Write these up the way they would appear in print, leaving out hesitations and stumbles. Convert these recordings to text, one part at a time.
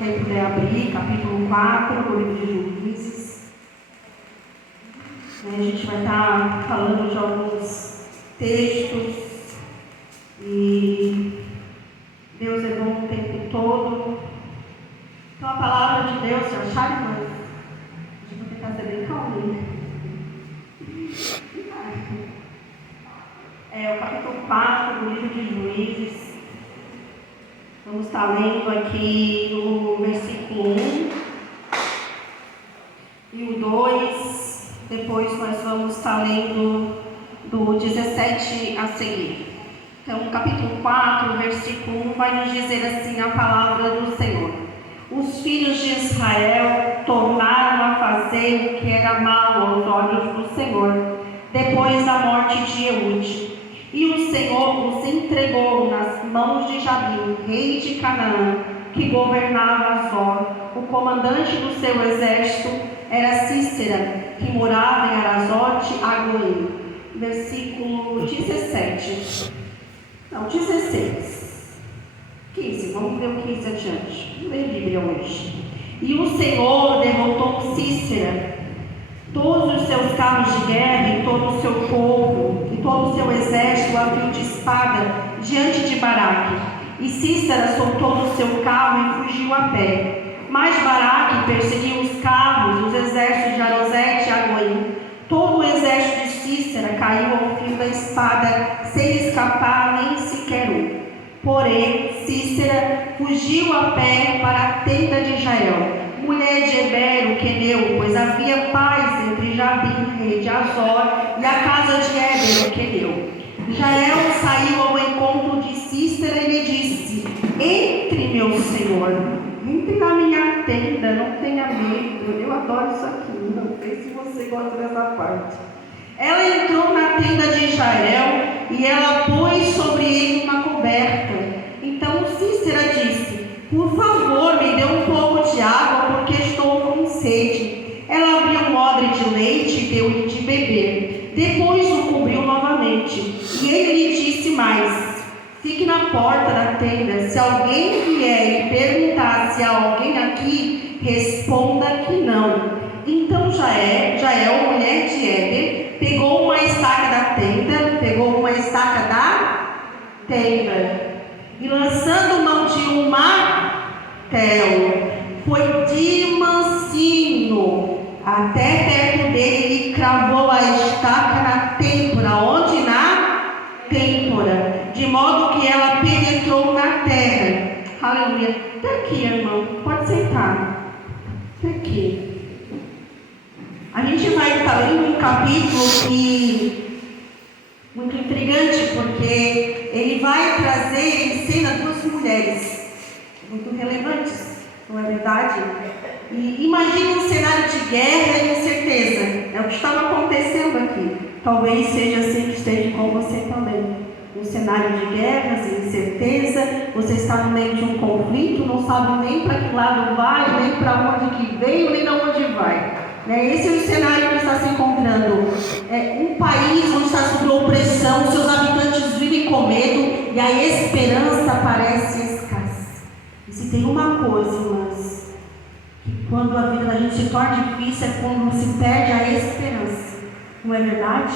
Quem puder abrir, capítulo 4 do livro de Juízes. A gente vai estar falando de alguns textos e Deus é bom o tempo todo. Então a palavra de Deus, eu achar, mas a gente vai tentar ser bem calminho. É o capítulo 4 do livro de Juízes. Vamos estar lendo aqui o versículo 1 e o 2. Depois nós vamos estar lendo do 17 a seguir. Então, o capítulo 4, versículo 1 vai nos dizer assim a palavra do Senhor. Os filhos de Israel tornaram a fazer o que era mal aos olhos do Senhor, depois da morte de Eude. E o Senhor os entregou nas mãos de Jabim, rei de Canaã, que governava Azor. O comandante do seu exército era Cícera, que morava em Arazote, Agoim. Versículo 17. Não, 16. 15, vamos ler o 15 adiante. Vamos ler a Bíblia hoje. E o Senhor derrotou Cícera, todos os seus carros de guerra e todo o seu povo, e todo o seu exército a fio de espada, diante de Baraque. E Cícera soltou no seu carro e fugiu a pé. Mas Baraque perseguiu os carros, os exércitos de Arosete e Agoim. Todo o exército de Cícera caiu ao fio da espada, sem escapar nem sequer um. Porém, Cícera fugiu a pé para a tenda de Jael, mulher de Heber, o queneu, pois havia paz entre Jabim, rei de Azor, e a casa de Heber, o queneu. Jael saiu ao encontro de Cícera e lhe disse: entre, meu senhor, entre na minha tenda, não tenha medo. Eu adoro isso aqui, não sei se você gosta dessa parte. Ela entrou na tenda de Jael e ela pôs sobre ele uma coberta. Então Cícera disse: por favor, me dê um pouco de água, porque estou com sede. Ela abriu um odre de leite e deu-lhe de beber. Depois o cobriu novamente. E ele lhe disse mais: fique na porta da tenda. Se alguém vier e perguntar se há alguém aqui, responda que não. Então Jael, mulher de Heber, pegou uma estaca da tenda, e lançando mão de um martelo, foi de mansinho até perto dele e cravou a estaca na têmpora. Onde? Na têmpora, de modo que ela penetrou na terra. Aleluia. Está aqui, irmão, pode sentar. Está aqui. A gente vai estar lendo um capítulo muito intrigante, porque ele vai trazer em cena duas mulheres muito relevantes, não é verdade? E imagine um cenário de guerra e incerteza. É o que estava acontecendo aqui. Talvez seja assim que esteja com você também. Um cenário de guerras e incerteza. Você está no meio de um conflito, não sabe nem para que lado vai, nem para onde que veio, nem de onde vai. Esse é o cenário que está se encontrando. Um país onde está sob opressão, seus habitantes vivem com medo e a esperança parece escassa. E se tem uma coisa, irmãs, que quando a vida da gente se torna difícil é quando se perde a esperança. Não é verdade?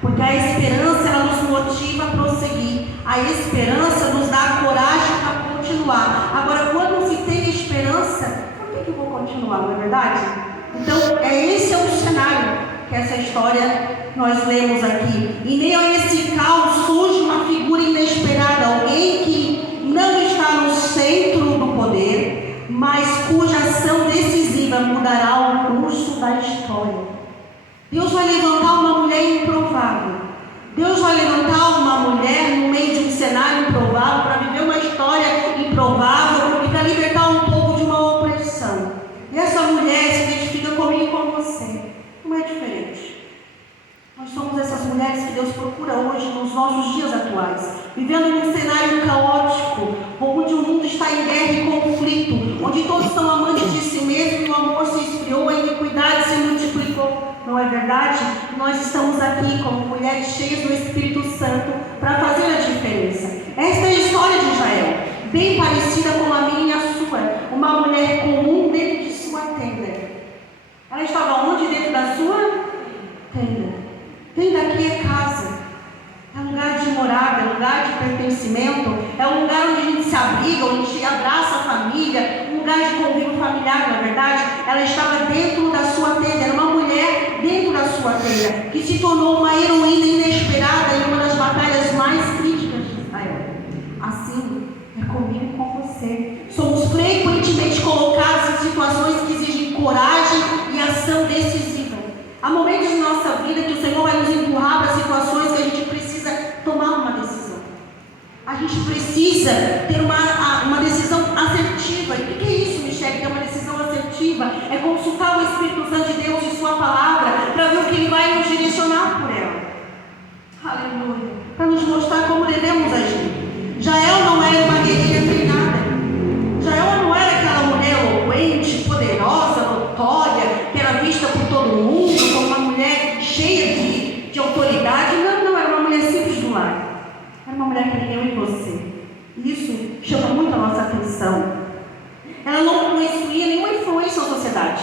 Porque a esperança, ela nos motiva a prosseguir. A esperança nos dá a coragem para continuar. Agora, quando se tem esperança, por que eu vou continuar? Não é verdade? Então, esse é o cenário que essa história nós lemos aqui. E meio a esse caos surge uma figura inesperada, alguém que não está no centro do poder, mas cuja ação decisiva mudará o curso da história. Deus vai levantar uma mulher improvável. Deus vai levantar uma mulher no meio de um cenário improvável para viver uma história improvável e para libertar um povo de uma opressão. E essa mulher se identifica comigo e com você. Não é diferente. Nós somos essas mulheres que Deus procura hoje nos nossos dias atuais, vivendo em um cenário caótico, onde o mundo está em guerra e conflito, onde todos são amantes de si mesmos e o amor se esfriou, a iniquidade se multiplicou. Não é verdade? Nós estamos aqui como mulheres cheias do Espírito Santo para fazer a diferença. Esta é a história de Jael, bem parecida com a minha e a sua. Uma mulher lugar de convívio familiar, na verdade, ela estava dentro da sua tenda, era uma mulher dentro da sua tenda, que se tornou uma heroína inesperada em uma das batalhas mais críticas de Israel. Assim, é comigo e com você. Somos frequentemente colocados em situações que exigem coragem e ação decisiva. Há momentos em nossa vida que o Senhor vai nos empurrar para situações que a gente precisa tomar uma decisão. A gente precisa ter uma decisão assertiva. E o que é isso, Michele? Ter uma decisão assertiva é consultar o Espírito Santo de Deus e sua palavra para ver o que Ele vai nos direcionar por ela. Aleluia. Para nos mostrar como devemos agir. Jael não era uma guerreira treinada. Jael não era aquela mulher eloquente, poderosa, notória, que era vista por todo mundo como uma mulher cheia de autoridade. Não, era uma mulher simples do lar. Era uma mulher que nem eu e você. Isso chama muito a nossa atenção. Ela não possuía nenhuma influência na sociedade.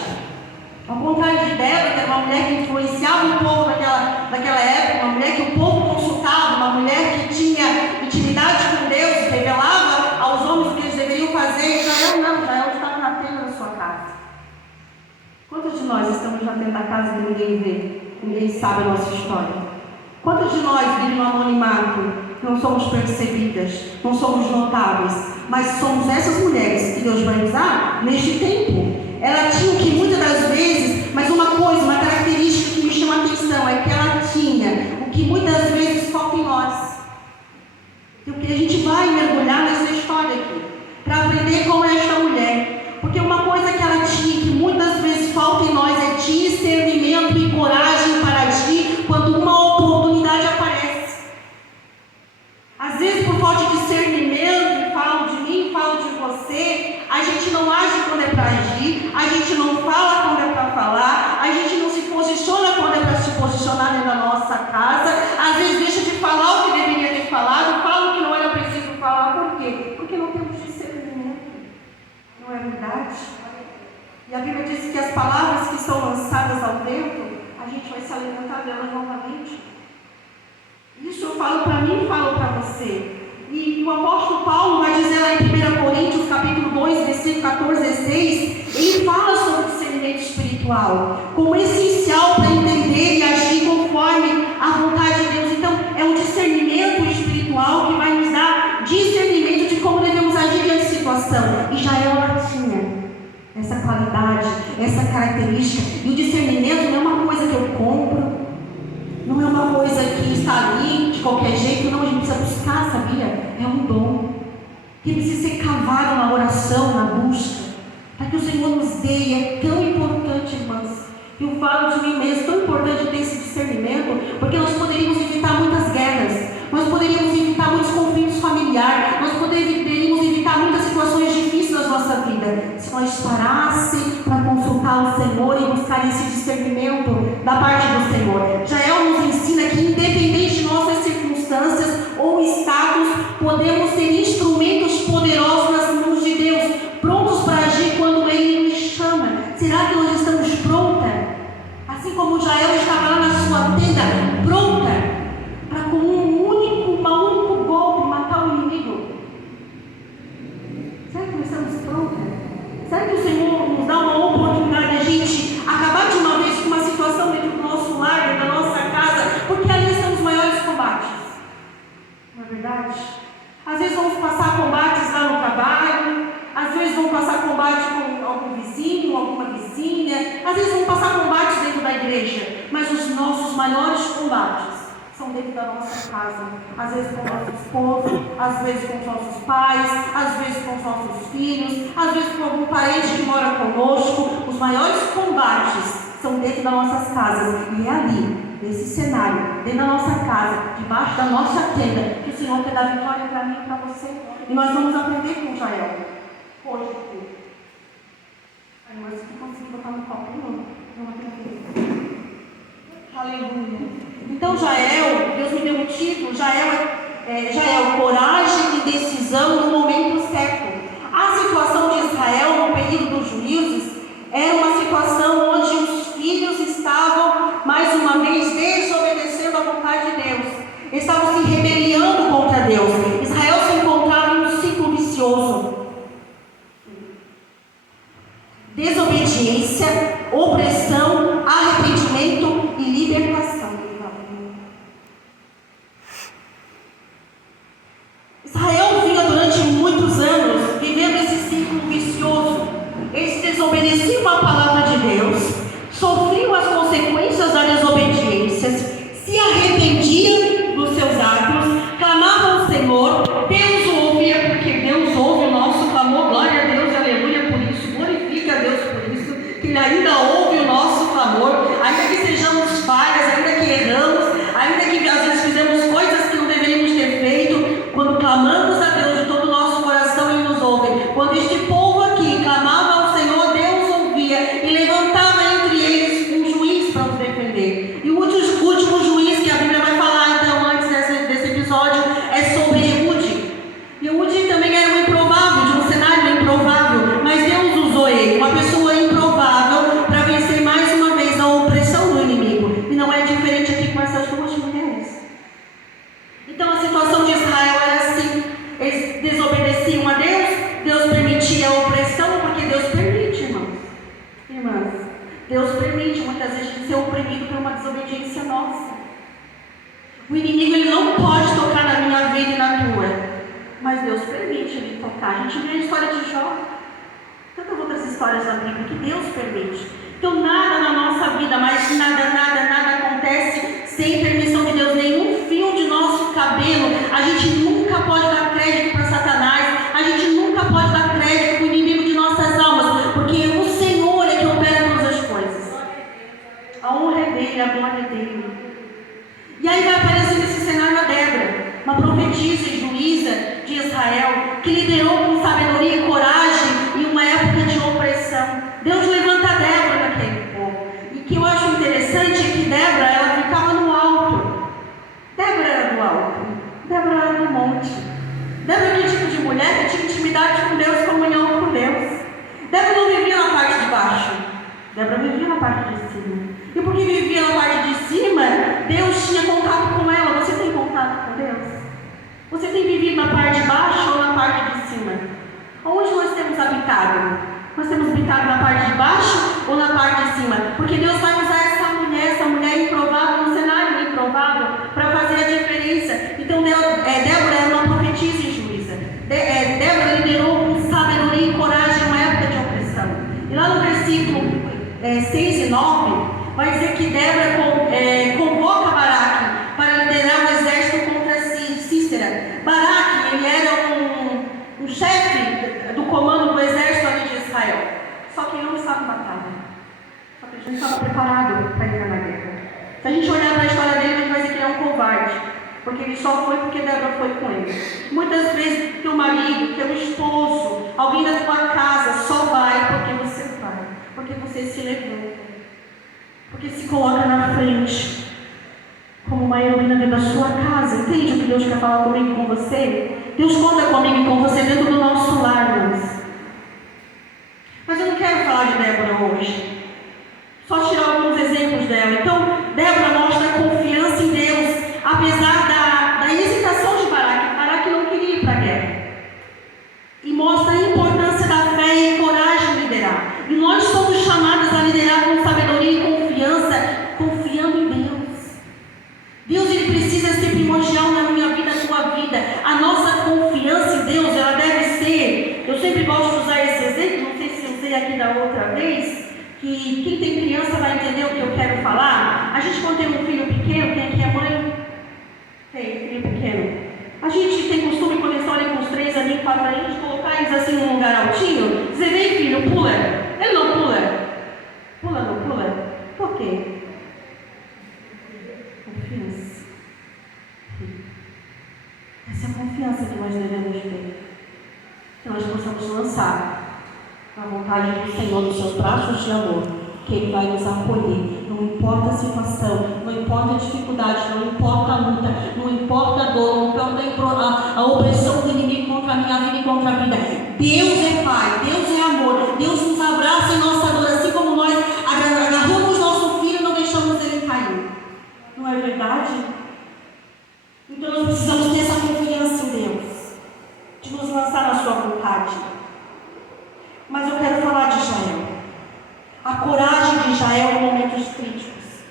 Ao contrário de Débora, que era uma mulher que influenciava o povo daquela época, uma mulher que o povo consultava, uma mulher que tinha intimidade com Deus, revelava aos homens o que eles deveriam fazer. Jael não, Jael estava na tenda da sua casa. Quantos de nós estamos na tenda da casa que ninguém vê, ninguém sabe a nossa história? Quantos de nós vivem no anonimato? Não somos percebidas, não somos notáveis, mas somos essas mulheres que Deus vai usar neste tempo. Ela tinha o que muitas das vezes, mas uma característica que me chama a atenção é que ela tinha o que muitas vezes falta em nós. E o que a gente vai mergulhar nessa história aqui, para aprender com esta mulher. Porque uma coisa que ela tinha, que muitas vezes falta em nós, é discernimento e coragem para agir quando uma oportunidade aparece. Às vezes, por falta de discernimento, falo de mim, falo de você, a gente não age quando é para agir, a gente não fala quando é para falar, a gente não se posiciona quando é para se posicionar dentro da nossa casa, às vezes deixa de falar o que deveria ter falado, fala o que não era preciso falar. Por quê? Porque não temos discernimento. Não é verdade? E a Bíblia diz que as palavras que são lançadas ao vento, a gente vai se alimentar delas novamente. Isso eu falo para mim e falo para você. E o apóstolo Paulo vai dizer lá em 1 Coríntios, capítulo 2, versículo 14 a 16, ele fala sobre discernimento espiritual, como essencial para entender e agir conforme a vontade de Deus. Então, é um discernimento espiritual que vai nos dar discernimento de como devemos agir diante de situação. E Jael tinha essa qualidade, essa característica. E o discernimento não é uma coisa que eu compro, não é uma coisa que está ali de qualquer jeito. Não, a gente precisa buscar, sabia? É um dom que precisa ser cavado na oração, na busca, para que o Senhor nos dê. É tão importante, irmãs. Eu falo de mim mesmo, tão importante ter esse discernimento, porque nós poderíamos evitar muitas guerras, nós poderíamos evitar muitos conflitos familiares, nós poderíamos evitar muitas situações difíceis na nossa vida, se nós parássemos para consultar o Senhor e buscar esse discernimento da parte do Senhor. Jael nos ensina que, independente de nossas circunstâncias ou status, podemos ser instrumentos poderosos nas mãos de Deus, prontos para agir quando Ele nos chama. Será que nós estamos prontas? Assim como Jael estava lá na sua tenda, pronta para com um único golpe matar o inimigo. Será que nós estamos prontas? Será que o Senhor nos dá uma oportunidade de a gente acabar de uma vez com uma situação dentro do nosso lar, dentro da nossa casa? Porque ali estão os maiores combates. Não é verdade? Às vezes vamos passar combates lá no trabalho, às vezes vamos passar combate com algum vizinho, alguma vizinha, às vezes vamos passar combates dentro da igreja, mas os nossos maiores combates são dentro da nossa casa, às vezes com o nosso esposo, às vezes com os nossos pais, às vezes com os nossos filhos, às vezes com algum parente que mora conosco. Os maiores combates são dentro das nossas casas, e é ali, nesse cenário, dentro da nossa casa, debaixo da nossa tenda, que o Senhor quer dar vitória para mim e para você. E nós vamos aprender com Jael hoje aqui. Ai, mas se conseguir botar no copinho, não acredito. Aleluia. Então Jael, Deus me deu um título, Jael, coragem e decisão no momento certo. A situação de Israel no período dos juízes era uma situação onde os filhos estavam, mais uma vez, desobedecendo a vontade de Deus. Estavam se rebelando contra Deus. Israel se encontrava em um ciclo vicioso. desobediência, opressão, arrependimento e libertação. Israel vinha durante muitos anos vivendo esse ciclo vicioso. Eles desobedeciam a palavra de Deus, sofriam as consequências da desobediência, se arrependiam dos seus atos, clamavam ao Senhor, Deus o ouvia, porque Deus ouve o nosso clamor, glória a Deus, aleluia por isso, glorifica a Deus por isso, que Ele ainda ouve o nosso clamor, ainda que sejamos falhas, ainda que erramos, ainda que às vezes fizemos coisas que não deveríamos ter feito, quando clamamos a Deus de todo o nosso coração, Ele nos ouve. Quando este povo aqui clamava ao Senhor, Deus ouvia e levantava entre eles um juiz para os defender. E o último juiz que a Bíblia vai falar, então, antes desse episódio, é sobre Ehud. E Ehud também era um improvável, de um cenário improvável, mas Deus usou ele, uma pessoa improvável, para vencer mais uma vez a opressão do inimigo. E não é diferente aqui com essas duas mulheres. Então a situação de Israel era assim: eles desobedeciam a Deus, Deus permitia a opressão, porque Deus permite, irmãs, Deus permite muitas vezes ser oprimido por uma desobediência nossa. O inimigo, ele não pode tocar na minha vida e na tua, mas Deus permite ele tocar. A gente vê a história de Jó, tantas outras histórias da Bíblia que Deus permite. Então nada na nossa vida, mas nada acontece sem permissão de Deus. Nenhum fio de nosso cabelo, a gente nunca pode dar crédito para Satanás, a gente nunca pode dar crédito para o inimigo de nossas almas, porque o Senhor é que opera todas as coisas. A honra é dele, a glória é dele. E aí vai aparecer nesse cenário a Débora, uma profetisa e juíza de Israel, que liderou com sabedoria e coragem em uma época de opressão. Deus levanta a Débora naquele povo. E o que eu acho interessante é que Débora, ela ficava no alto. Débora era do alto, Débora era do monte. Débora era o tipo de mulher que tinha intimidade com Deus, comunhão com Deus. Débora não vivia na parte de baixo, Débora vivia na parte de cima. E porque vivia na parte de cima, Deus tinha contato com ela. Você tem contato com Deus? Você tem vivido na parte de baixo ou na parte de cima? Onde nós temos habitado? Nós temos habitado na parte de baixo ou na parte de cima? Porque Deus vai usar essa mulher improvável, no cenário improvável, para fazer a diferença. Então Débora era uma profetisa e juíza. Débora liderou com sabedoria e coragem uma época de opressão. E lá no versículo 6 e 9, vai dizer que Débora convoca Baraque para liderar um exército contra Sísera. Baraque, ele era um chefe do comando do exército ali de Israel. Só que ele não estava em batalha. Só que ele não estava preparado para entrar na guerra. Se a gente olhar para a história dele, a gente vai dizer que ele é um covarde. Porque ele só foi porque Débora foi com ele. Muitas vezes teu marido, teu esposo, alguém da tua casa só vai porque você vai. Porque você se levanta. Porque se coloca na frente como uma heroína dentro da sua casa. Entende o que Deus quer falar comigo e com você? Deus conta comigo e com você dentro do nosso lar, irmãos. Mas eu não quero falar de Débora hoje. Só tirar alguns exemplos dela. Então, Débora mostra confiança em Deus, apesar da hesitação de Baraque. Baraque não queria ir para a guerra. E mostra a importância da fé e coragem de liderar. E nós somos chamados a liderar com sabedoria e confiança, confiando em Deus. Deus, ele precisa ser primordial na minha vida, na tua vida. A nossa confiança em Deus, ela deve ser... Eu sempre gosto de usar esse exemplo, não sei se eu usei aqui da outra vez, que quem tem criança vai entender o que eu quero falar. A gente, quando tem um filho pequeno, tem aqui a mãe, tem filho pequeno. A gente tem costume, quando eles estão ali com os 3 aninhos, 4 aninhos, de colocar eles assim num lugar altinho, dizer: vem filho, pula. Ele não pula. Pula, não pula? Por quê? Confiança. Essa é a confiança que nós devemos ter. Que nós possamos lançar a vontade do Senhor nos seus braços de amor, que Ele vai nos acolher. Não importa a situação, não importa a dificuldade, não importa a luta, não importa a dor, não importa a opressão do inimigo contra a minha vida e contra a vida. Deus é Pai, Deus é amor, Deus nos abraça em nossa dor, assim como nós agarramos nosso filho e não deixamos ele cair. Não é verdade? Então nós precisamos ter essa confiança em Deus, de nos lançar na sua vontade. Mas eu quero falar de Israel. a coragem de Jael em momentos críticos.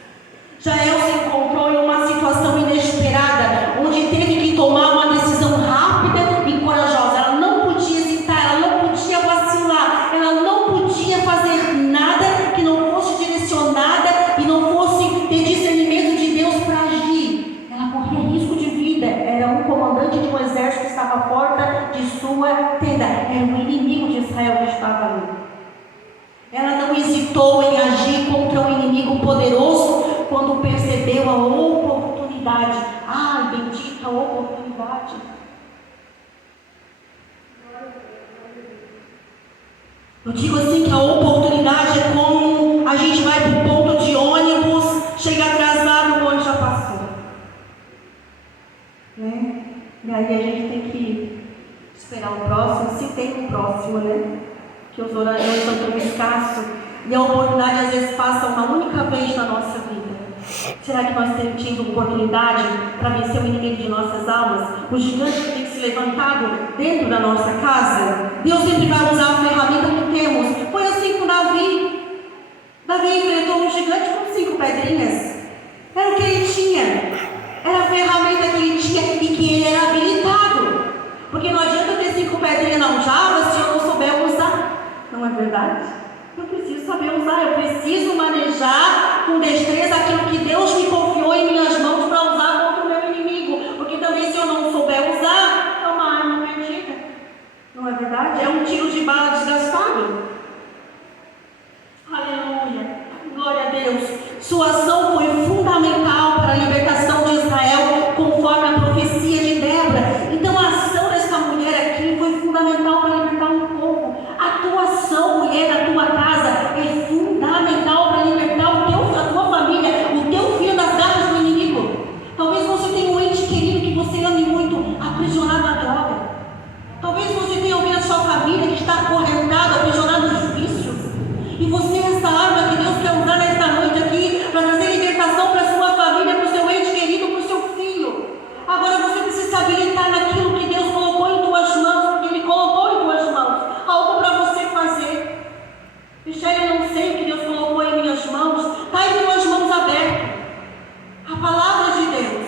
Jael se encontrou em uma situação inesperada, onde teve que tomar uma decisão rápida e corajosa. Ela não podia hesitar, ela não podia vacilar, ela não podia fazer nada que não fosse direcionada e não fosse ter discernimento de Deus para agir. Ela corria risco de vida, era um comandante de um exército que estava à porta de sua tenda, era um inimigo de Israel que estava ali. Ela não hesitou em agir contra um inimigo poderoso quando percebeu a oportunidade. Ah, bendita oportunidade. Eu digo assim que a oportunidade é como a gente vai para o ponto de ônibus, chega atrasado, o ônibus já passou. Né? E aí a gente tem que esperar o próximo, se tem um próximo, né? Que os horários são tão escassos e a oportunidade às vezes passa uma única vez na nossa vida. Será que nós temos tido oportunidade para vencer o inimigo de nossas almas? O gigante que tem se levantado dentro da nossa casa? Deus sempre vai usar a ferramenta que temos. Foi assim com Davi. Davi enfrentou um gigante com 5 pedrinhas. Era o que ele tinha. Era a ferramenta que ele tinha e que ele era habilitado. Porque não adianta ter 5 pedrinhas na aljava se eu não souber usar. Não é verdade? Eu preciso saber usar, eu preciso manejar com destreza aquilo que Deus me confiou em minhas mãos para usar contra o meu inimigo. Porque também se eu não souber usar, é uma arma perdida. Não é verdade? É um tiro de bala desgastado. Aleluia! Glória a Deus! Sua ação foi fundamental para a libertação de Israel, conforme a profecia de Débora. Então a ação dessa mulher aqui foi fundamental para libertar um povo. A tua ação, mulher, na tua casa, é fundamental para libertar a tua família, o teu filho das garras do inimigo. Talvez você tenha um ente querido que você ame muito, aprisionado na droga. Talvez você tenha alguém na sua família que está acorrentado, aprisionado nos vícios. E você é essa arma que Deus quer usar nesta noite aqui para trazer libertação para a sua família, para o seu ente querido, para o seu filho. Agora você precisa se habilitar naquilo que Deus colocou em tuas mãos, porque Ele colocou em tuas mãos algo para você fazer. Michele, eu não sei o que Deus colocou em minhas mãos. Está em tuas mãos abertas. A palavra de Deus.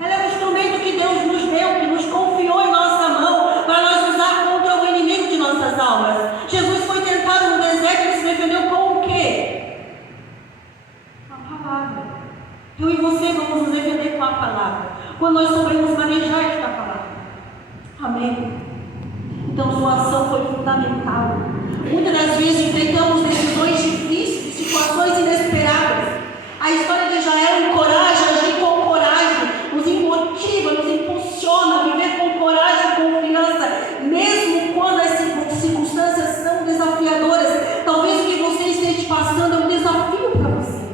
Ela é um instrumento que Deus nos deu, que nos confiou em nossa mão, para nós usar contra o inimigo de nossas almas. Jesus foi tentado no deserto e se defendeu com o quê? A palavra. Eu e você vamos nos defender com a palavra, quando nós soubermos manejar esta palavra. Amém? Então sua ação foi fundamental. Muitas das vezes enfrentamos decisões difíceis, situações inesperadas. A história de Israel encoraja a agir com coragem, nos motiva, nos impulsiona a viver com coragem e confiança, mesmo quando as circunstâncias são desafiadoras. Talvez o que você esteja passando é um desafio para você.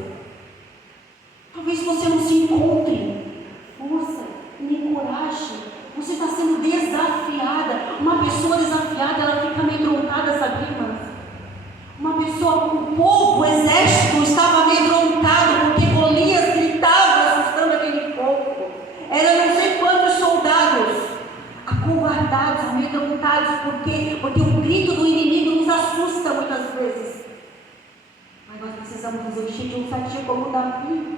Talvez você não se encontre força nem coragem. Você está sendo desafiada. Uma pessoa desafiada, ela fica amedrontada, sabe, irmãs? Uma pessoa, o povo, o exército estava amedrontado, porque Golias gritava, assustando aquele povo. Eram não sei quantos soldados, acovardados, amedrontados, porque o grito do inimigo nos assusta muitas vezes. Mas nós precisamos nos encher de um satia como Davi.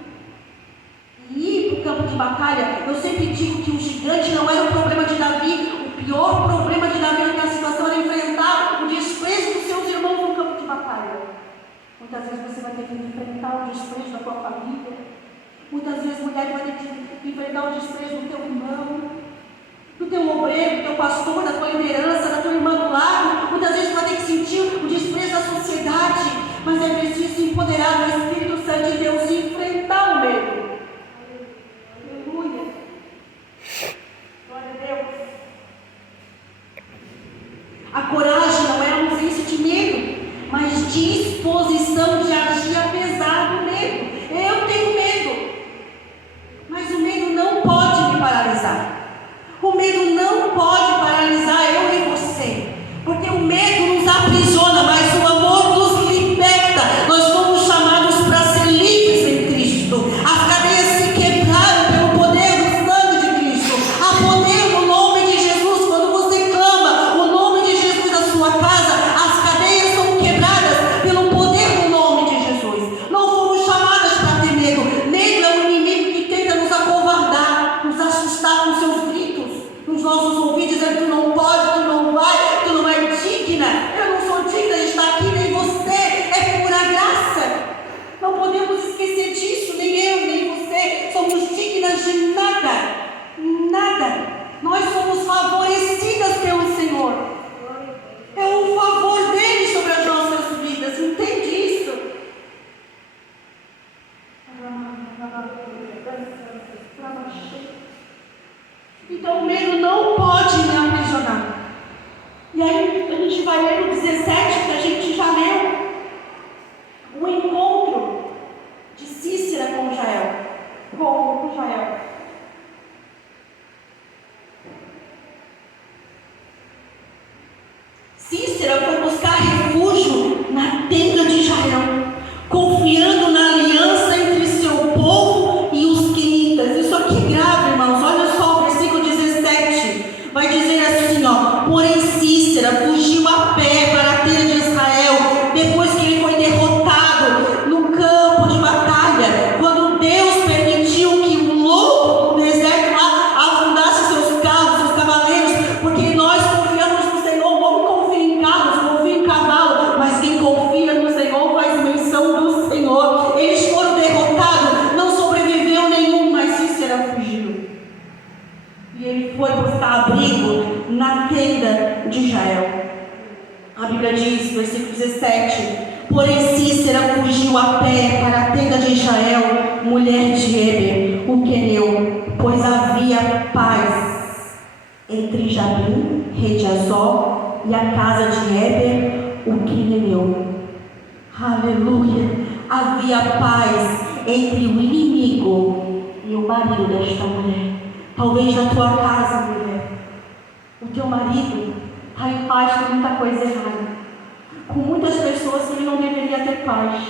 E ir para o campo de batalha. Eu sempre digo que o gigante não era o problema de Davi. O pior problema de Davi naquela situação era enfrentar o desprezo dos seus irmãos no campo de batalha. Muitas vezes você vai ter que enfrentar o desprezo da tua família. Muitas vezes mulher vai ter que enfrentar o desprezo do teu irmão, do teu obreiro, do teu pastor, da tua liderança, da tua irmã do lado. Muitas vezes você vai ter que sentir o desprezo da sociedade. Mas é preciso se empoderar do Espírito Santo de Deus e enfrentar o medo. Glória a Deus. A coragem não é a ausência de medo, mas disposição de agir apesar do medo. Eu tenho medo, mas o medo não pode me paralisar. O medo não pode paralisar eu e você, porque o medo nos merecidas de nada, nada. Nós somos favorecidas pelo Senhor. É o favor dele sobre as nossas vidas, entende isso? Então o medo não pode me aprisionar. E aí a gente vai ler no 17, que a gente já leu, o encontro de Cícera com Jael. Com Jael. Cícera foi buscar refúgio na tenda de Jael, confiando na aliança entre seu povo e os quenitas. Isso aqui é grave, irmãos. Olha só o versículo 17. Vai dizer assim, ó: porém Cícera fugiu a pé para a tenda de Israel, depois que ele foi derrotado no campo de batalha, quando Deus permitiu que um lobo do deserto lá afundasse seus carros, seus cavaleiros, porque nós confiamos no Senhor. O homem confia em carros, confia em cavalo, mas quem confia no Senhor faz menção do Senhor. Eles foram derrotados, não sobreviveu nenhum, mas Cícera fugiu. E ele foi buscar abrigo na tenda de Jael. A Bíblia diz, versículo 17: porém Cícera fugiu a pé para a tenda de Jael, mulher de Heber, o queneu, pois havia paz entre Jabim, rei de Azor, e a casa de Heber, o queneu. Aleluia! Havia paz entre o inimigo e o marido desta mulher. Talvez na tua casa, mulher, o teu marido está em paz com muita coisa errada, com muitas pessoas que ele não deveria ter paz.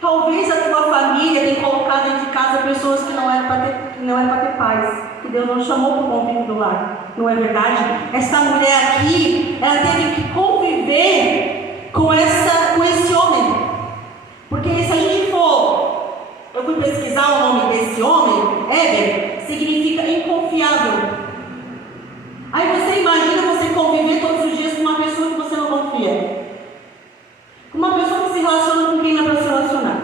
Talvez a tua família tenha colocado dentro de casa pessoas que não eram para ter paz, que Deus não chamou para o convívio do lar. Não é verdade? Essa mulher aqui, ela teve que conviver com esse homem. Porque se a gente for, eu fui pesquisar o nome desse homem, Heber, significa inconfiável. Aí você imagina você conviver todos os dias com uma pessoa que você não confia. Com uma pessoa que se relaciona com quem não é para se relacionar.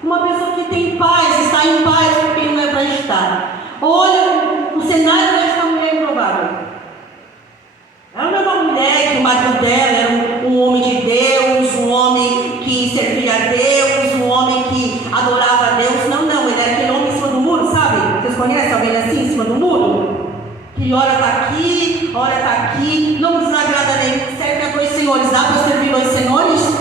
Com uma pessoa que tem paz, está em paz com quem não é para estar. Olha o cenário desta mulher improvável. Ela não é uma mulher que o marido dela era um homem de Deus, um homem que servia a Deus, um homem que adorava a Deus. Não, ele era aquele homem em cima do muro, sabe? Vocês conhecem alguém assim em cima do muro? Que hora está aqui, não desagrada nem, serve a dois senhores. Dá para servir dois senhores?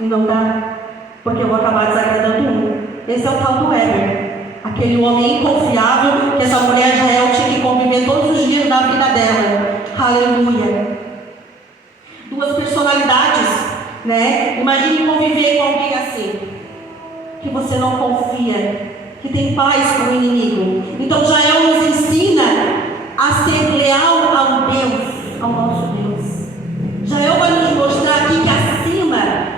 Não dá, porque eu vou acabar desagradando um. Esse é o tal do Heber, aquele homem inconfiável que essa mulher Jael tinha que conviver todos os dias da vida dela. Aleluia. Duas personalidades, né? Imagine conviver com alguém assim, que você não confia, que tem paz com o inimigo. Então Jael nos ensina a ser leal ao Deus, ao nosso Deus. Jael vai nos mostrar aqui que acima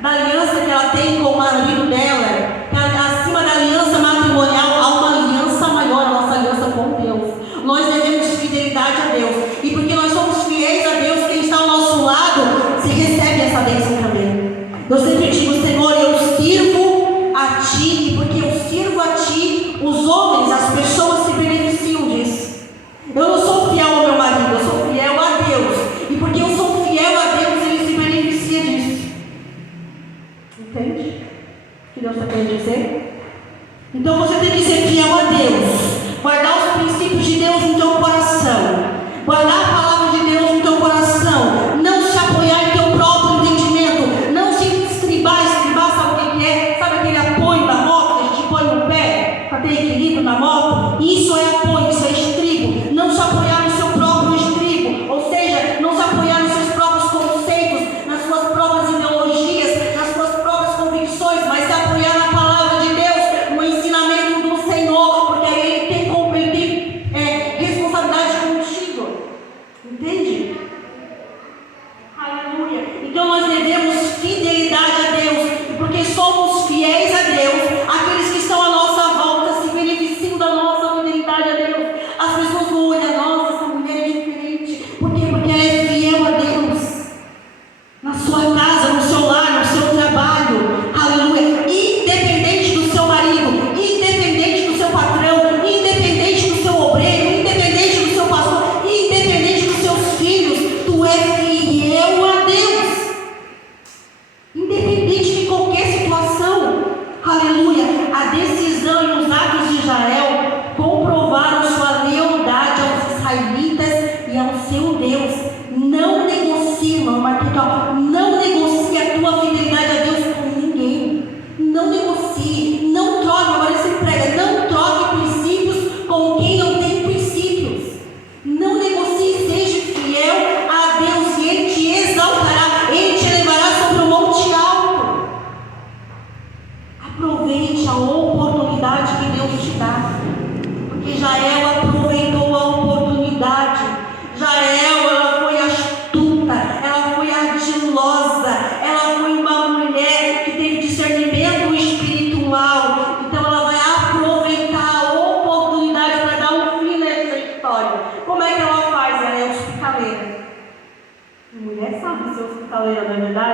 da aliança que ela tem com o marido dela, que acima da aliança matrimonial, há uma aliança maior, a nossa aliança com Deus. Nós devemos fidelidade a Deus. E porque nós somos fiéis a Deus, quem está ao nosso lado, se recebe essa bênção também. Eu sempre digo, Senhor, eu sirvo a Ti, e porque eu sirvo a Ti, os homens, as pessoas se beneficiam disso. Eu não sou fiel ao meu marido, eu sou fiel a Deus. E porque eu sou fiel a Deus, ele se beneficia disso. Entende o que Deus está querendo dizer? Então você tem que ser fiel a Deus, guardar os princípios de Deus no teu coração, guardar a palavra de Deus no teu coração, não se apoiar em teu próprio entendimento, não se estribar, sabe o que é? Sabe aquele apoio da moto que a gente põe no pé para ter equilíbrio na moto? Isso é apoio, isso é estribo. Não se apoiar no seu próprio estribo, ou seja, não se apoiar nos seus próprios conceitos, nas suas próprias ideologias, nas suas próprias convicções, mas se apoiar na palavra de Deus, no ensinamento do Senhor, porque aí ele tem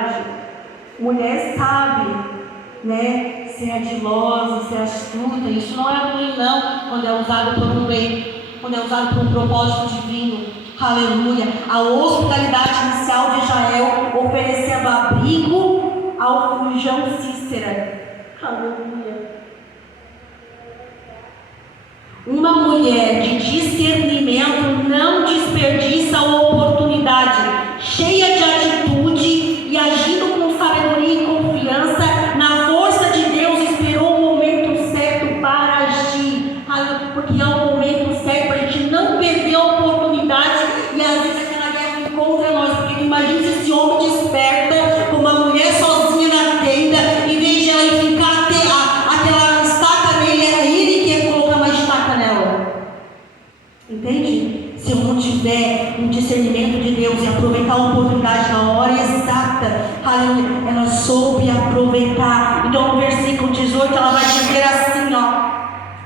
verdade? Mulher sabe, né, ser ardilosa, ser astuta. Isso não é ruim, não, quando é usado por um bem, quando é usado por um propósito divino. Aleluia. A hospitalidade inicial de Jael oferecendo abrigo ao fujão Cícera. Aleluia. Uma mulher de discernimento não desperdiça a oportunidade, cheia de atitude e agindo com sabedoria e confiança na força de Deus, esperou o momento certo para agir. Porque é o momento certo para a gente não perder a oportunidade e às vezes aquela guerra encontra nós. Porque imagina se esse homem desperta com uma mulher sozinha na tenda, em vez de ela ficar aquela estaca nele, era ele que ia colocar uma estaca nela. Entende? Se eu não tiver um discernimento de Deus e aproveitar a oportunidade na hora exata, aleluia, ela soube aproveitar. Então no versículo 18 ela vai dizer assim, ó.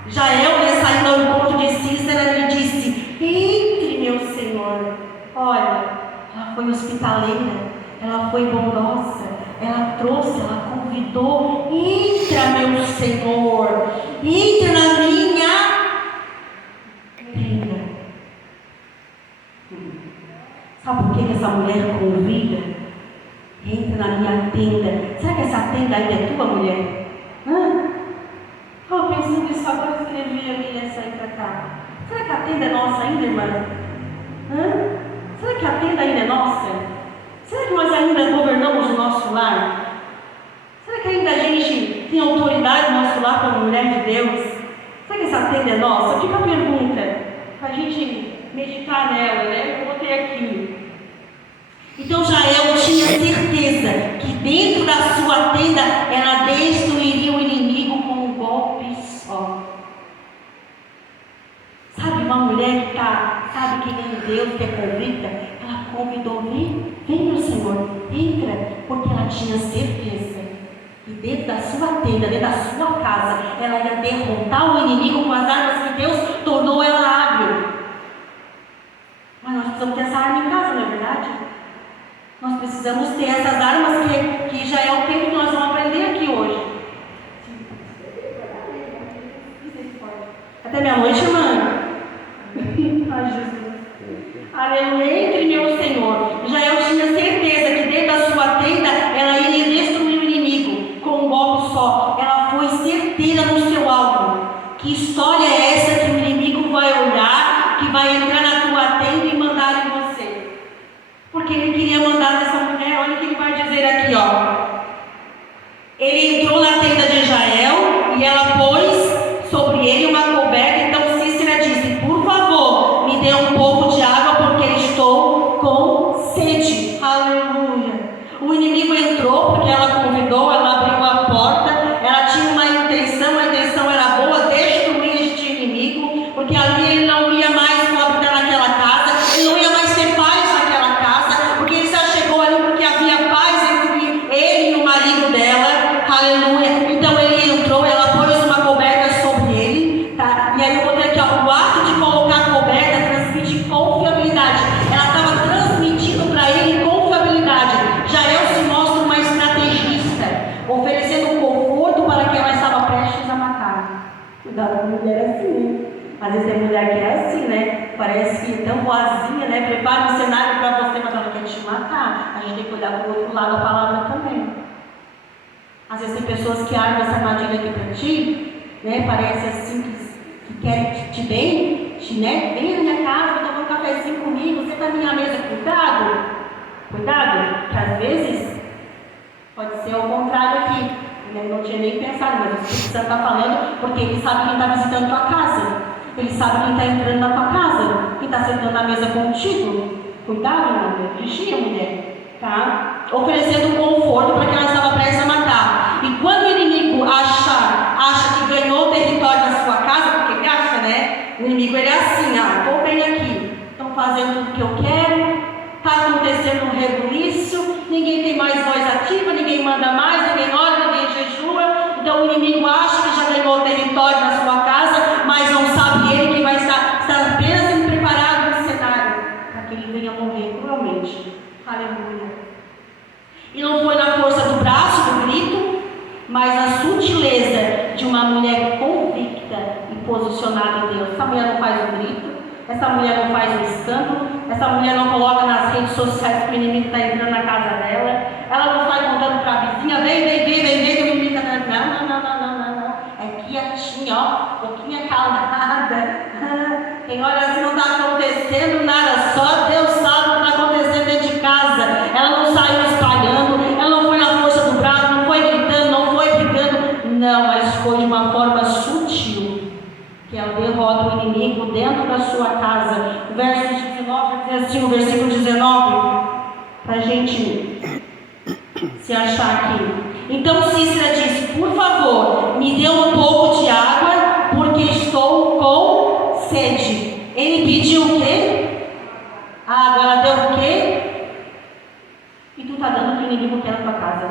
Jael, saindo ao encontro de Cícera, lhe disse: entre, meu senhor. Olha, ela foi hospitaleira, ela foi bondosa, ela trouxe, ela convidou. Entra, meu senhor, entra na minha tenda. Sabe por que essa mulher convida? Entra na minha tenda. Será que essa tenda ainda é tua, mulher? Eu pensando nisso agora, eu escrevi a minha sair para cá. Será que a tenda é nossa ainda, irmã? Será que a tenda ainda é nossa? Será que nós ainda governamos o nosso lar? Será que ainda a gente tem autoridade no nosso lar como mulher de Deus? Será que essa tenda é nossa? Fica a pergunta, para a gente meditar nela, né? Eu botei aqui. Então Jael tinha certeza que dentro da sua tenda ela destruiria o inimigo com um golpe só. Sabe, uma mulher que sabe quem é Deus, que é convicta, ela convidou: vem meu Senhor, entra, porque ela tinha certeza que dentro da sua tenda, dentro da sua casa, ela ia derrotar o inimigo com as armas que Deus tornou ela hábil. Mas nós precisamos ter essa arma em casa, não é verdade? Nós precisamos ter essas armas que já é o tempo que nós vamos aprender aqui hoje. Até meia-noite, irmã. Ai, Jesus. Aleluia, entre, meu Senhor. Jael tinha certeza que dentro da sua tenda ela iria destruir o inimigo com um golpe só. Ela foi certeira no seu alvo. Que história é essa que o inimigo vai olhar, que vai entrar na tua tenda e mandar em você? Porque ele queria mandar nessa mulher. Olha o que ele vai dizer aqui, ó. Ele entrou na tenda de Jael e ela pôs sobre ele uma coberta. Então Cícera disse: por favor, me dê um pouco de água, porque estou com sede. Aleluia. O inimigo entrou porque ela convidou, ela abriu a porta, ela tinha uma intenção, a intenção era boa, destruir este inimigo, porque ali ele não ia mais coabitar naquela casa, ele não ia mais ter paz naquela casa, porque ele só chegou ali porque havia paz entre ele e o marido dela. Aleluia. Então ele entrou, ela pôs uma coberta sobre ele, tá? E aí eu botei aqui, ó, o ato de colocar a coberta transmite confiabilidade. Ela estava transmitindo para ele confiabilidade. Jael se mostra uma estrategista, oferecendo conforto para quem ela estava prestes a matar. Cuidado com mulher assim, né? Às vezes tem mulher que é assim, né? Parece que é tão boazinha, né? Prepara um cenário para você, mas ela quer te matar. A gente tem que cuidar do outro lado da palavra também. Às vezes tem pessoas que armam essa armadilha aqui para ti, né? Parece assim que querem te bem, né? Vem na minha casa, vou tomar um cafezinho comigo, senta na minha mesa. Cuidado, que às vezes pode ser ao contrário aqui. Eu não tinha nem pensado, mas o Espírito Santo está falando, porque ele sabe quem está visitando tua casa, ele sabe quem está entrando na tua casa, quem está sentando na mesa contigo. Cuidado, irmã, vigia, mulher, tá? Oferecendo conforto para quem ela estava prestes a matar. E quando o inimigo acha que ganhou o território da sua casa, porque ele acha, né? O inimigo ele é assim: estou bem aqui, estão fazendo tudo que eu quero, está acontecendo um rebuliço, ninguém tem mais voz ativa, ninguém manda mais, ninguém ora, ninguém jejua. Então o inimigo acha que já ganhou o território da sua casa, mas não sabe ele que vai estar apenas preparado no cenário para que ele venha morrer cruelmente. Aleluia. E não foi mas a sutileza de uma mulher convicta e posicionada em Deus. Essa mulher não faz um grito, essa mulher não faz um escândalo, essa mulher não coloca nas redes sociais que o inimigo está entrando na casa dela, ela não sai contando para a vizinha, vem, que o inimigo está entrando. Não. É quietinha, ó, boquinha calada. Tem horas que não está acontecendo nada, só Deus sabe o que está acontecendo dentro de casa. Ela não saiu espalhando, ela não foi na força do braço, não foi gritando, não foi brigando, não, mas foi de uma forma sutil, que ela derrota o inimigo dentro da sua casa. O verso 19 diz assim, o versículo 19, para a gente se achar aqui. Então Cícera disse, por favor, me dê um pouco de água, porque estou com sede. Ele pediu o quê? Água. Ela deu o quê? E tu está dando o que o inimigo quer na tua casa.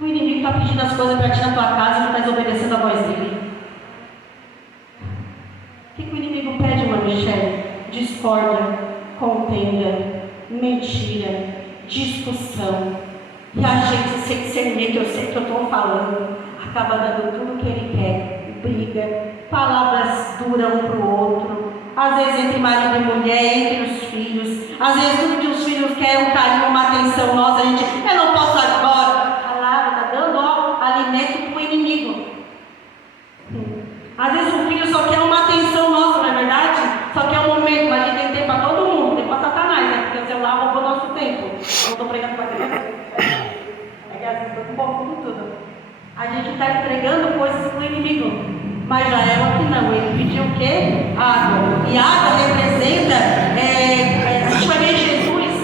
O inimigo está pedindo as coisas para ti na tua casa e tu estás obedecendo a voz dele. O que o inimigo pede, irmã Michele? Discórdia, contenda, mentira, discussão. E a gente, sem discernimento, eu sei que eu estou falando, acaba dando tudo o que ele quer. Briga, palavras duras um para o outro, às vezes entre marido e mulher, entre os filhos, às vezes tudo que os filhos querem, um carinho, uma atenção nossa, a gente, eu não posso agora. A palavra está dando alimento para o inimigo. Às vezes o filho só quer uma atenção nossa, não é verdade? Só quer um momento, mas a gente tem tempo para todo mundo, tem para Satanás, né? Porque o celular roubou nosso tempo. Eu estou pregando para criança. É que às vezes estou com um pouco de tudo. A gente está entregando coisas para o inimigo. Mas já era que não, ele pediu o quê? Água. E água representa, a gente vai ver Jesus,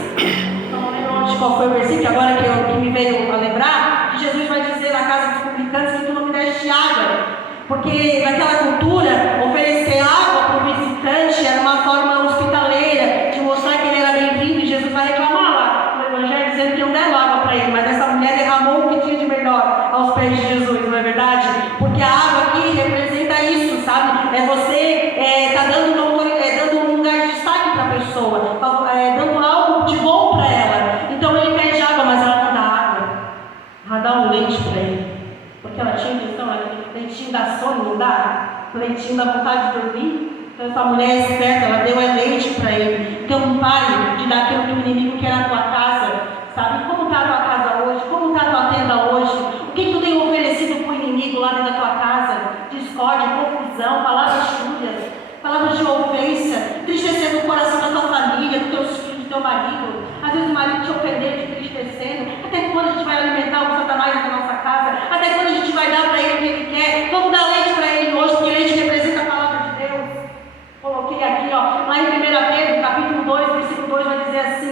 não lembro qual foi o versículo, agora que me veio a lembrar, que Jesus vai dizer na casa dos publicanos que tu não me deste água. Porque naquela cultura, oferecer água para o visitante era uma forma hospitaleira, de mostrar que ele era bem-vindo, e Jesus vai reclamar lá no Evangelho, dizendo que não deram água para ele, mas essa mulher derramou o que tinha de melhor aos pés de Jesus, não é verdade? Porque a água aqui representa isso, sabe? É você dando um lugar de destaque para a pessoa, dando algo de bom para ela. Então ele pede água, mas ela não dá água, ela dá um leite para ele, porque ela tinha questão, leitinho da sono, não dá? Leitinho da vontade de dormir. Então essa mulher é esperta, ela deu leite para ele. Então pare de dar aquilo que o inimigo quer na tua casa, sabe? Como está a tua casa hoje? Como está a tua tenda hoje? O que tu tem oferecido para o inimigo lá dentro da tua casa? Discórdia, confusão, palavras sujas, palavras de ofensa, tristecendo o coração da tua família, dos teus filhos, do teu marido. Às vezes o marido te ofendendo, te entristecendo. Até quando a gente vai alimentar o Satanás na nossa casa? Até quando a gente vai dar para ele o que ele quer? Vamos dar leite para ele hoje, porque leite representa a palavra de Deus. Coloquei aqui, lá em 1 Pedro, capítulo 2, versículo 2, vai dizer assim,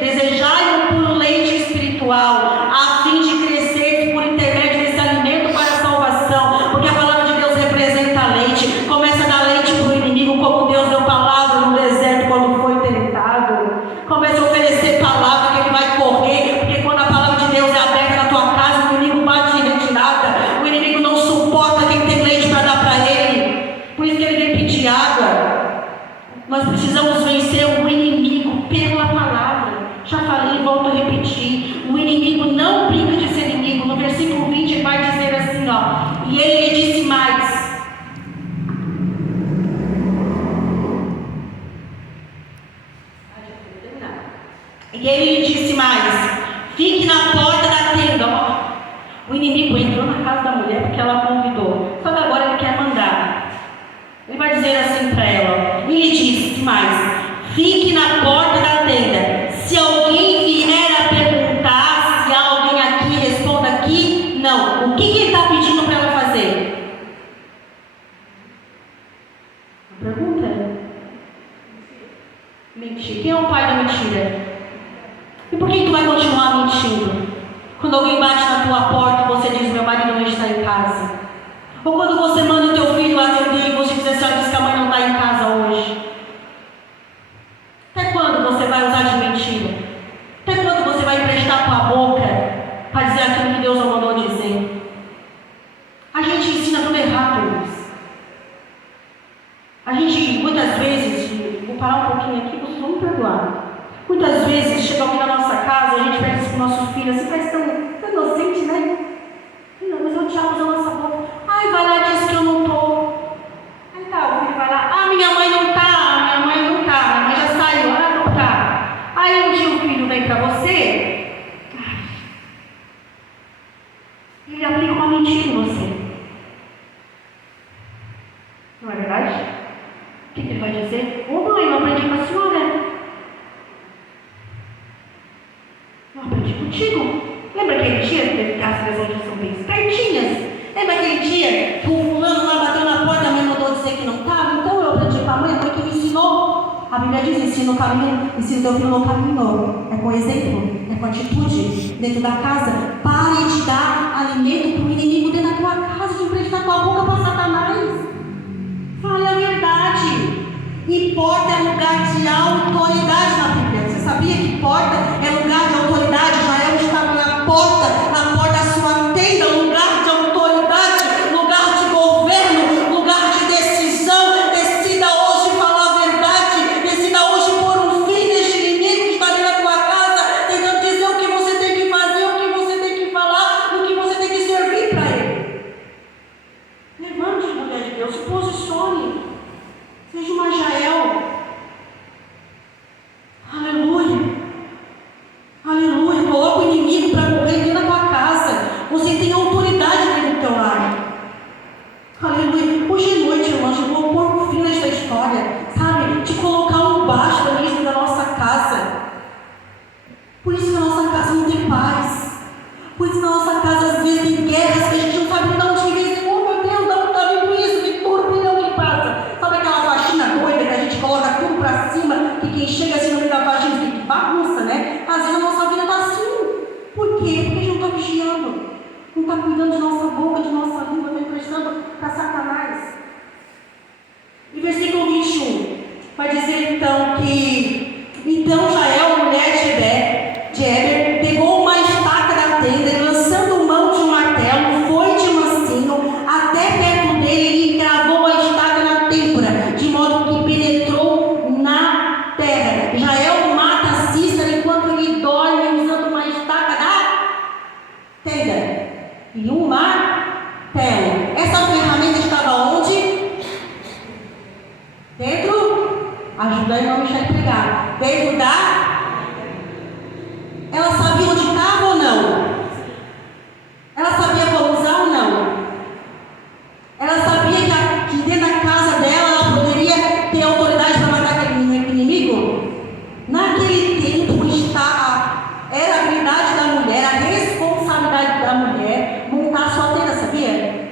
desejai um puro leite espiritual, a fim de crescer por intermédio desse alimento para a salvação, porque a palavra de Deus representa leite. Começa a dar leite para o inimigo, como Deus deu palavra no deserto quando foi tentado. Começa a oferecer palavra que ele vai correr, porque quando a palavra de Deus é aberta na tua casa, o inimigo bate em retirada, o inimigo não suporta quem tem leite para dar para ele. Por isso que ele vem pedir água. Nós precisamos vencer o inimigo pela palavra. Já falei e volto a repetir. O inimigo não brinca de ser inimigo. No versículo 20 ele vai dizer assim, e ele lhe disse mais. E ele lhe disse mais: fique na porta da tenda. O inimigo entrou na casa da mulher porque ela convidou. Só que agora ele quer mandar. Ele vai dizer assim para ela. E lhe disse mais: fique na porta da tenda. Se alguém vier a perguntar, se há alguém aqui, responda aqui, não. O que ele está pedindo para ela fazer? A pergunta é: mentir. Quem é o pai da mentira? E por que tu vai continuar mentindo? Quando alguém bate na tua porta e você diz: meu marido não está em casa. Ou quando você manda o teu filho atender e você diz assim: diz que a mãe não está em casa hoje. Até quando você vai usar de mentira? Até quando você vai emprestar tua boca para dizer aquilo que Deus não mandou dizer? A gente ensina tudo errado, irmãos. A gente, muitas vezes, vou parar um pouquinho aqui, vocês vão me perdoar. Muitas vezes, chega alguém na nossa casa, a gente pede para o nosso filho: filho assim, parece tão inocente, né? Não, mas eu te amo usando essa boca. Ai, vai lá, diz que eu não tô. Aí tá, o filho vai lá. Ah, minha mãe não tá, minha mãe já saiu, não tá. Aí um dia o filho vem pra você, ele aplica uma mentira em você. Não é verdade? O que ele vai dizer? Ô mãe, eu aprendi com a senhora. Eu aprendi contigo. Lembra aquele dia que as pessoas são bem espertinhas? Lembra aquele dia que o fulano lá bateu na porta, a mãe mandou dizer que não estava? Então eu aprendi com a mãe que me ensinou. A Bíblia diz: ensina o caminho, ensina o teu filho no caminho. É com exemplo, é com atitude dentro da casa. Pare de dar alimento para o inimigo dentro da tua casa, de emprestar tua boca para Satanás. Fale a verdade. E porta é lugar de autoridade na Bíblia. Você sabia que porta é lugar de autoridade? Israel estava na porta da sua tenda, lugar de autoridade, lugar de governo, lugar de decisão. Decida hoje falar a verdade, decida hoje pôr um fim neste inimigo que está dentro da tua casa, tentando dizer o que você tem que fazer, o que você tem que falar, o que você tem que servir para ele. Levante, mulher de Deus, se posicione, seja uma Jael. Aleluia, aleluia. Coloca o inimigo para correr dentro da tua casa. Você tem autoridade dentro do teu lar. Aleluia. Hoje à noite, irmãos, eu vou pôr um fim nesta história, sabe? De colocar um basta dentro da nossa casa. Por isso que a nossa casa não tem paz. Por isso que a nossa casa às vezes tem guerras que a gente não sabe de onde vem. Oh meu Deus, de onde está vindo isso? Que turbilhão que passa. Sabe aquela faxina doida que a gente coloca tudo para cima, que quem chega assim no meio da faxina diz que bagunça, né? Às vezes a nossa vida está assim. Por quê? Porque a gente não está vigiando, não está cuidando de nossa boca, de nossa língua, está emprestando para Satanás. E versículo 21 vai dizer então que Jael, mulher de Heber, pegou uma estaca da tenda e, lançando mão de um martelo, foi de mansinho até perto dele e cravou a estaca na têmpora, de modo que penetrou na terra. Jael mata Cícera enquanto ele dorme, usando uma estaca da tenda e um martelo. Essa ferramenta estava onde? Dentro, ajuda aí não me deixar entregar. Dentro da... Ela sabia onde estava ou não? Ela sabia como usar ou não? Ela sabia que dentro da casa dela ela poderia ter autoridade para matar aquele inimigo? Naquele tempo era a habilidade da mulher, a responsabilidade da mulher montar a sua tenda, sabia?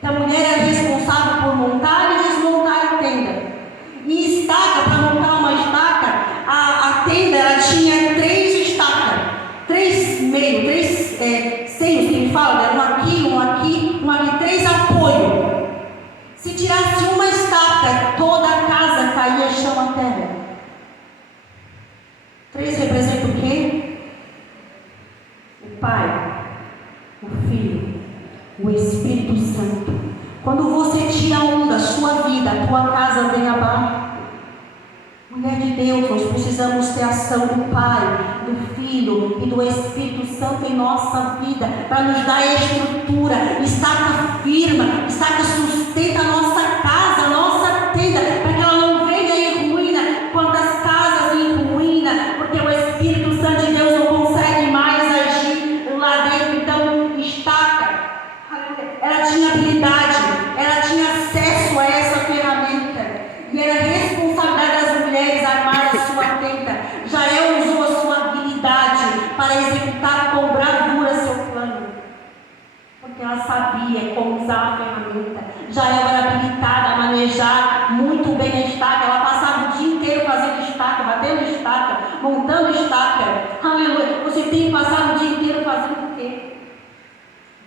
Que a mulher era responsável por montar e desmontar a tenda. E estaca, para montar uma estaca, a tenda ela tinha 3 estacas, 3 meios, 3 seios que ele fala, né? Um aqui, 3 apoios. Se tirasse uma estaca, toda a casa caía chão a terra. 3 representa o quê? O Pai, o Filho, o Espírito Santo. Quando você tira um da sua vida, a tua casa vem abaixo. Mulher de Deus, nós precisamos ter a ação do Pai, do Filho e do Espírito Santo em nossa vida, para nos dar estrutura, estaca firma, estaca sustenta a nossa casa, a nossa tenda, para que ela não venha em ruína, quantas casas em ruína, porque o Espírito Santo de Deus não consegue mais agir lá dentro. Então, estaca. Ela tinha habilidade, ela tinha acesso a essa ferramenta, e era responsabilidade das mulheres armar a sua tenda. Jael usou a sua habilidade para executar com bravura seu plano, porque ela sabia como usar a ferramenta. Jael era habilitada a manejar muito bem a estaca. Ela passava o dia inteiro fazendo estaca, batendo estaca, montando estaca. Aleluia. Você tem que passar o dia inteiro fazendo o quê?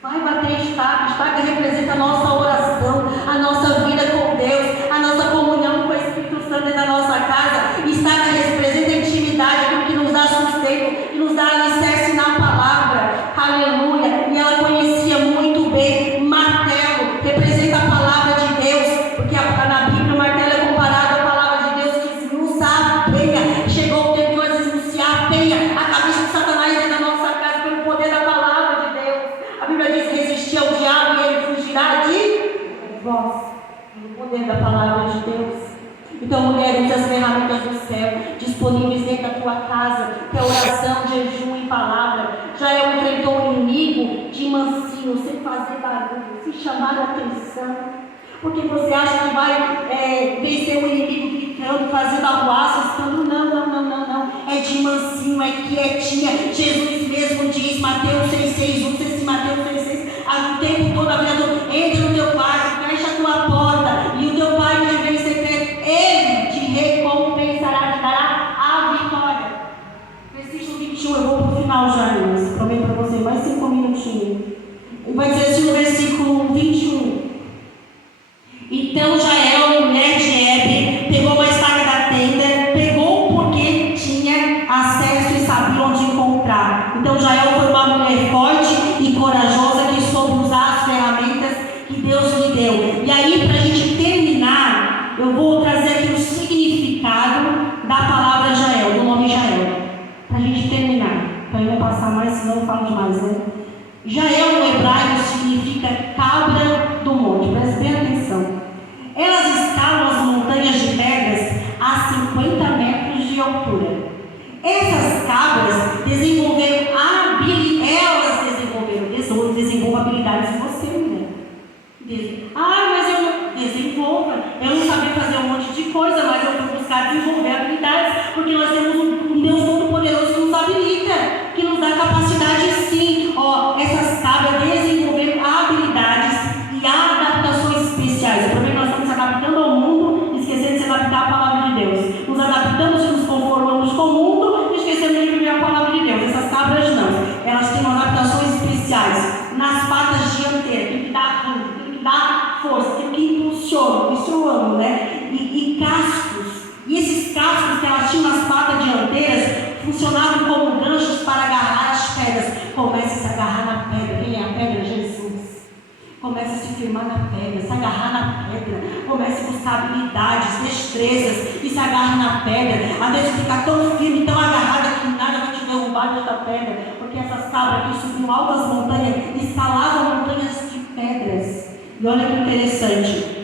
Vai bater estaca. Estaca representa a nossa oração, a nossa vida com Deus, a nossa comunhão com o Espírito Santo dentro da nossa casa. Estaca representa a intimidade, aquilo que nos dá sustento, que nos dá alicerce na palavra. Aleluia. E ela conhecia muito bem. Martelo representa a palavra de Deus, porque na Bíblia o martelo é comparado à palavra de Deus, que esmiuça a penha. Chegou o tempo de nós esmiuçar a penha, a cabeça de Satanás dentro da nossa casa, pelo da palavra de Deus. Então, mulher, use as ferramentas do céu disponíveis dentro da tua casa, que é oração, jejum e palavra. Jael enfrentou o inimigo de mansinho, sem fazer barulho, sem chamar a atenção. Porque você acha que vai vencer o inimigo gritando, fazendo arruaça, estando? Não. É de mansinho, é quietinha. Jesus mesmo diz, Mateus 6,6, usa esse Mateus 6,6, o tempo todo a vida toda. Entra no teu quarto, fecha a tua porta, e o teu pai que vem em secreto, ele te recompensará, te dará a vitória. Versículo 21, eu vou para o final já, irmãos. Prometo para você, mais 5 minutinhos. Vai dizer assim no versículo 21. Então Jael, mulher de Hebre, pegou uma estaca da tenda, pegou porque tinha acesso e sabia onde encontrar. Então Jael foi uma mulher forte e corajosa que soube usar as ferramentas que Deus lhe deu. E aí, para a gente terminar, eu vou trazer aqui o significado da palavra Jael, do nome Jael. Para a gente terminar, para eu não passar mais, senão eu falo demais, né? Jael no hebraico significa cabra do monte, preste bem atenção. Elas escalam as montanhas de pedras a 50 metros de altura. Essas cabras desenvolveram habilidades em você, mulher. Mas eu não desenvolva. Eu não sabia fazer um monte de coisa, mas eu vou buscar desenvolver habilidades, porque nós temos um Deus Todo-Poderoso que nos habilita, que nos dá capacidade sim. Essas cabras desenvolveram habilidades e adaptações especiais. O problema é que nós estamos se adaptando ao mundo, esquecendo de se adaptar à palavra de Deus. Nos adaptamos e nos conformamos com o mundo, esquecendo de viver a palavra de Deus. Essas cabras não. Elas têm adaptações especiais nas patas dianteiras, aquilo que dá rumo, aquilo que dá força, aquilo que impulsiona, isso eu amo, né? E cascos. E esses cascos que elas tinham nas patas dianteiras funcionavam como ganchos para agarrar as pedras. Comece a se agarrar na pedra. Quem é a pedra? Jesus. Comece a se firmar na pedra, se agarrar na pedra. Comece a buscar habilidades, destrezas e se agarra na pedra. Às vezes fica tão firme, tão agarrada que nada vai te derrubar desta pedra. Porque essas cabras aqui subiam altas montanhas, escalavam montanhas de pedras. E olha que interessante.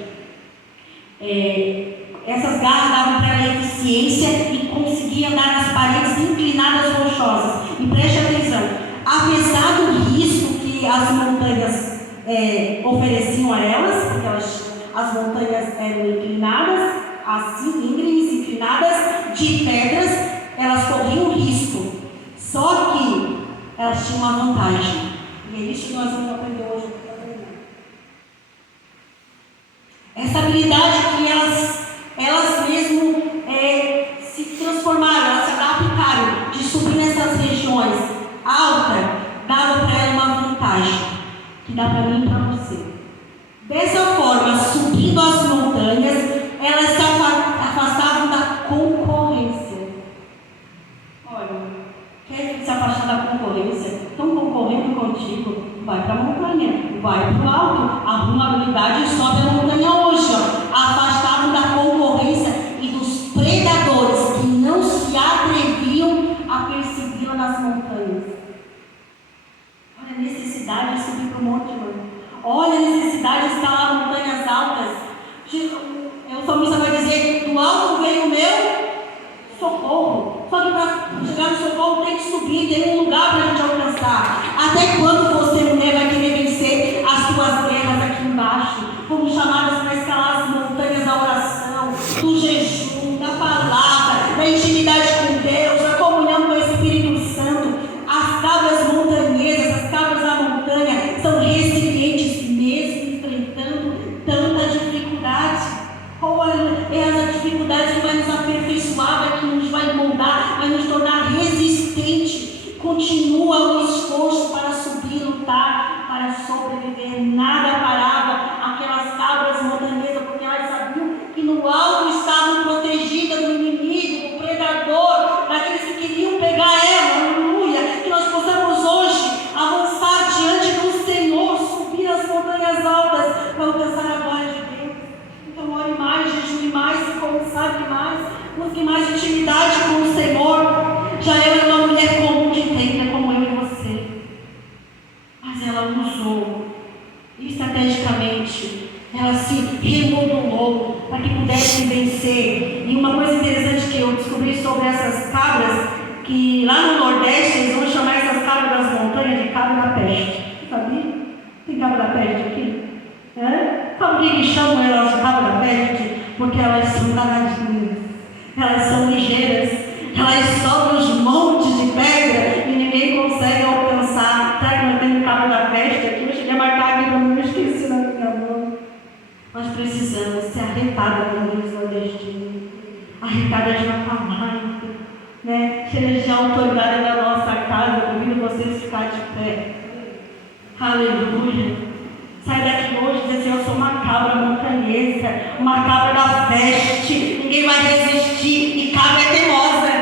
Essas garras davam para ela eficiência e conseguia andar nas paredes inclinadas rochosas. E preste atenção, apesar do risco que as montanhas ofereciam a elas, porque as montanhas eram inclinadas, assim, íngremes, inclinadas, de pedras, elas corriam risco. Só que elas tinham uma vantagem. E é isso que nós vamos aprender hoje. Essa habilidade que elas mesmo se transformaram, elas se adaptaram de subir nessas regiões altas, dava para ela uma vantagem, que dá para mim e para você. Dessa forma, subindo as montanhas, elas se afastavam da concorrência. Olha, quer se afastar da concorrência? Estão concorrendo contigo? Vai para a montanha, vai para o alto, arruma habilidade e sobe a montanha hoje. Afastavam da concorrência e dos predadores que não se atreviam a persegui-la nas montanhas. Olha a necessidade de subir para o monte, mano. Olha a necessidade de escalar montanhas altas. O salmista vai dizer: do alto veio o meu socorro. Só que para chegar no socorro tem que subir, tem um lugar para a gente alcançar. Até quando você, mulher, vai querer vencer as suas guerras aqui embaixo? Fomos chamadas para escalar as montanhas da oração, do jejum, da palavra, da intimidade com Deus, da comunhão com o Espírito Santo. As cabras montanhesas, as cabras da montanha, são resilientes mesmo enfrentando tanta dificuldade. É as dificuldades que vai nos aperfeiçoar, que nos vai moldar, vai nos tornar resistente. Continua o esforço para subir cabra da peste. Sabia? Tem cabra da peste aqui? Sabe por que chamam elas de cabra da peste? Porque elas são danadinhas, elas são ligeiras, elas sobem os montes de pedra e ninguém consegue alcançar. Será que não tem cabra da peste aqui? Eu cheguei a marcar aqui, não me esqueci na minha mão. Nós precisamos ser arretadas como diz o nordestino, arretadas de uma palavra, né? Cheias de autoridade na nossa casa. Convido vocês a ficar de pé. Aleluia. Sai daqui hoje e diz assim: eu sou uma cabra montanhesa, uma cabra da peste. Ninguém vai resistir. E cabra é teimosa.